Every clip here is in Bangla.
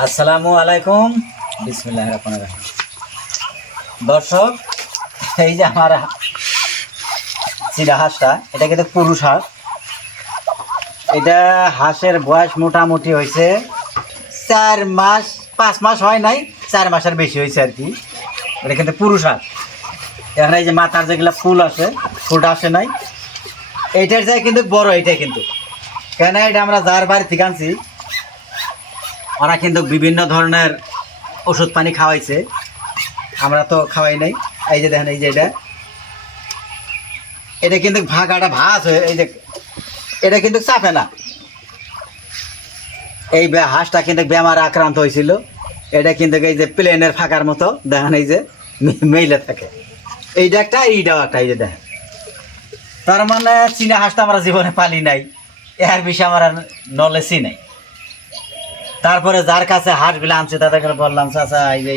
আসসালামু আলাইকুম, বিসমিল্লাহির রহমানির রহিম। দর্শক, এই যে আমার চিলা হাঁসটা, এটা কিন্তু পুরুষ হাঁস। এটা হাঁসের বয়স মোটামুটি হয়েছে 4 মাস, 5 মাস হয় নাই, 4 মাসের বেশি হয়েছে আর কি। এটা কিন্তু পুরুষ হাঁস। এখানে এই যে মাথার যেগুলো ফুল আসে, ফুলটা আসে নাই, এইটার চাই কিন্তু বড়। এইটাই কিন্তু কেন, এটা আমরা যার বাড়ি থেকে আনছি, ওরা কিন্তু বিভিন্ন ধরনের ওষুধ পানি খাওয়াইছে, আমরা তো খাওয়াই নাই। এই যে দেখেন, এই যে এটা কিন্তু ভাগাটা ভাস হয়ে, এই যে এটা কিন্তু চাপে না। এই হাঁসটা কিন্তু বেমারে আক্রান্ত হয়েছিল। এটা কিন্তু এই যে প্লেনের ফাঁকার মতো দেখেন, এই যে মেইলে থাকে, এইটা একটা, এইটাও একটা। এই যে দেখেন, তার মানে চীনা হাঁসটা আমরা জীবনে পালি নাই, এর বিষয়ে আমার নলেজই নাই। তারপরে যার কাছে হাঁসগুলো আনছে তাদেরকে বললাম, চাচা এই যে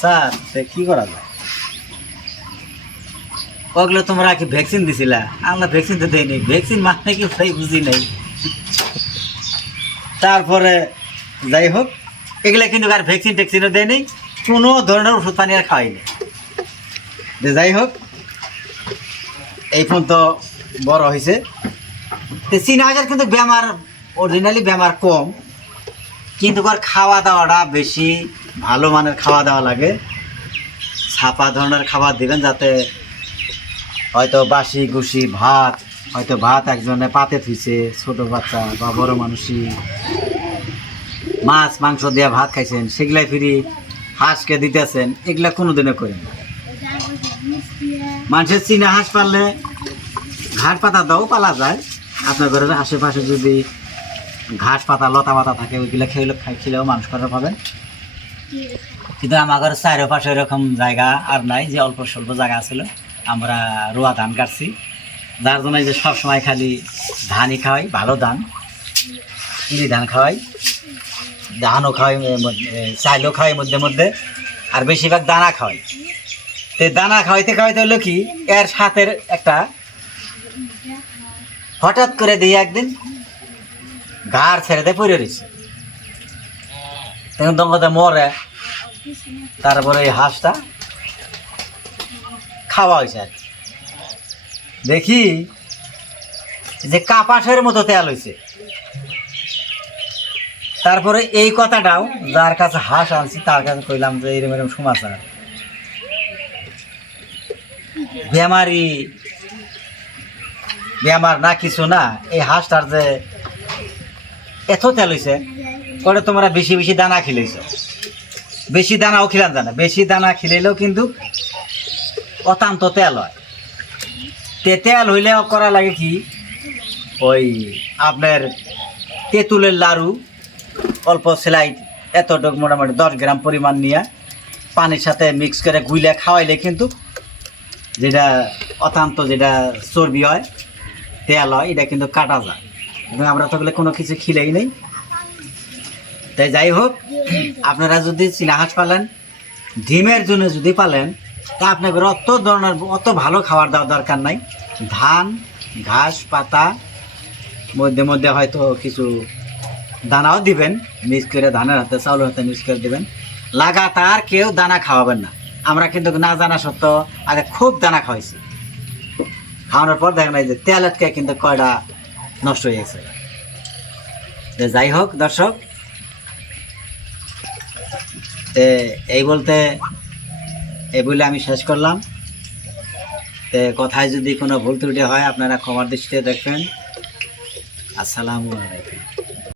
স্যার কি করা যায়, ওগুলো তোমরা কি ভ্যাকসিন দিছিলা? আমরা ভ্যাকসিন তো দিই নি, ভ্যাকসিন মানে কি তাই বুঝি নাই। তারপরে যাই হোক, এগুলো কিন্তু আর ভ্যাকসিন ট্যাকসিনও দেয়নি, কোনো ধরনের ওষুধ পানি আর খাওয়াইনি। যাই হোক, এই ফোন তো বড় হয়েছে। তো চীনা হাঁসের কিন্তু বেমার, অরিজিনালি বেমার কম, কিন্তু ওর খাওয়া দাওয়াটা বেশি ভালো মানের খাওয়া দাওয়া লাগে। ছাপা ধরনের খাবার দিবেন, যাতে হয়তো বাসি গুসি ভাত, হয়তো ভাত একজনে পাতে থুইছে, ছোট বাচ্চা বা বড় মানুষই মাছ মাংস দিয়ে ভাত খাইছেন, সেগুলাই ফিরি হাঁসকে দিতেছেন, এগুলা কোনোদিনও করেন না। মানুষের চীনা হাঁস পাললে ঘাট পাতা দাও পালা যায়। আপনার ঘরের আশেপাশে যদি ঘাস পাতা লতা পাতা থাকে, ওইগুলো খেলেও মানুষ করার পাবেন। কিন্তু আমার ঘরের চারপাশে এরকম জায়গা আর নাই, যে অল্প স্বল্প জায়গা ছিল, আমরা রোয়া ধান কাটছি, যার জন্য যে সবসময় খালি ধানই খাওয়াই, ভালো ধান, ইরি ধান খাওয়াই, ধানও খাওয়াই, চাইলেও খাওয়াই মধ্যে মধ্যে, আর বেশিরভাগ দানা খাওয়াই। তো দানা খাওয়াইতে খাওয়াইতে হলো কি, এর সাথের একটা হঠাৎ করে দিয়ে একদিন ঘাড় ছেড়ে দিয়ে পড়ে রয়েছে, তখন দমতে মরে। তারপরে এই হাঁসটা খাওয়া হয়েছে আর কি। দেখি যে কাপাসের মতো তেল হয়েছে। তারপরে এই কথাটাও যার কাছে হাঁস আনছি তার কাছে কইলাম যে এরকম এরকম সমাচার, বেমার না কিছু না, এই হাঁসটার যে এত তেল হয়েছে, করে তোমরা বেশি বেশি দানা খিলেছ। বেশি দানাও খিলান জানা, বেশি দানা খিলাইলেও কিন্তু অত্যন্ত তেল হয়। তেল হইলেও করা লাগে কি, ওই আপনার তেঁতুলের লাড়ু অল্প স্লাইড এতটুকু, মোটামুটি 10 গ্রাম পরিমাণ নিয়ে পানির সাথে মিক্স করে গুইলে খাওয়াইলে কিন্তু যেটা অত্যন্ত যেটা চর্বি হয়, তেল হয়, এটা কিন্তু কাটা যায়। এবং আমরা তো কোনো কিছু খিলেই নেই। তাই যাই হোক, আপনারা যদি চীনা হাঁস পালেন, ডিমের জন্য যদি পালেন, তা আপনাদের অত ধরনের অত ভালো খাবার দেওয়ার দরকার নাই। ধান, ঘাস পাতা, মধ্যে মধ্যে হয়তো কিছু দানাও দিবেন, মিক্স করে ধানের হাতে চাউলের হাতে মিক্স করে দেবেন। লাগাতার কেউ দানা খাওয়াবেন না। আমরা কিন্তু না জানা সত্ত্বেও আগে খুব দানা খাওয়াইছি, খাওয়ানোর পর দেখেন এই যে তেল আটকে কিন্তু কয়টা নষ্ট হয়ে গেছে। যাই হোক দর্শক, এই বলে আমি শেষ করলাম। কথায় যদি কোনো ভুল ত্রুটি হয়, আপনারা ক্ষমার দৃষ্টিতে দেখবেন। আসসালামু আলাইকুম।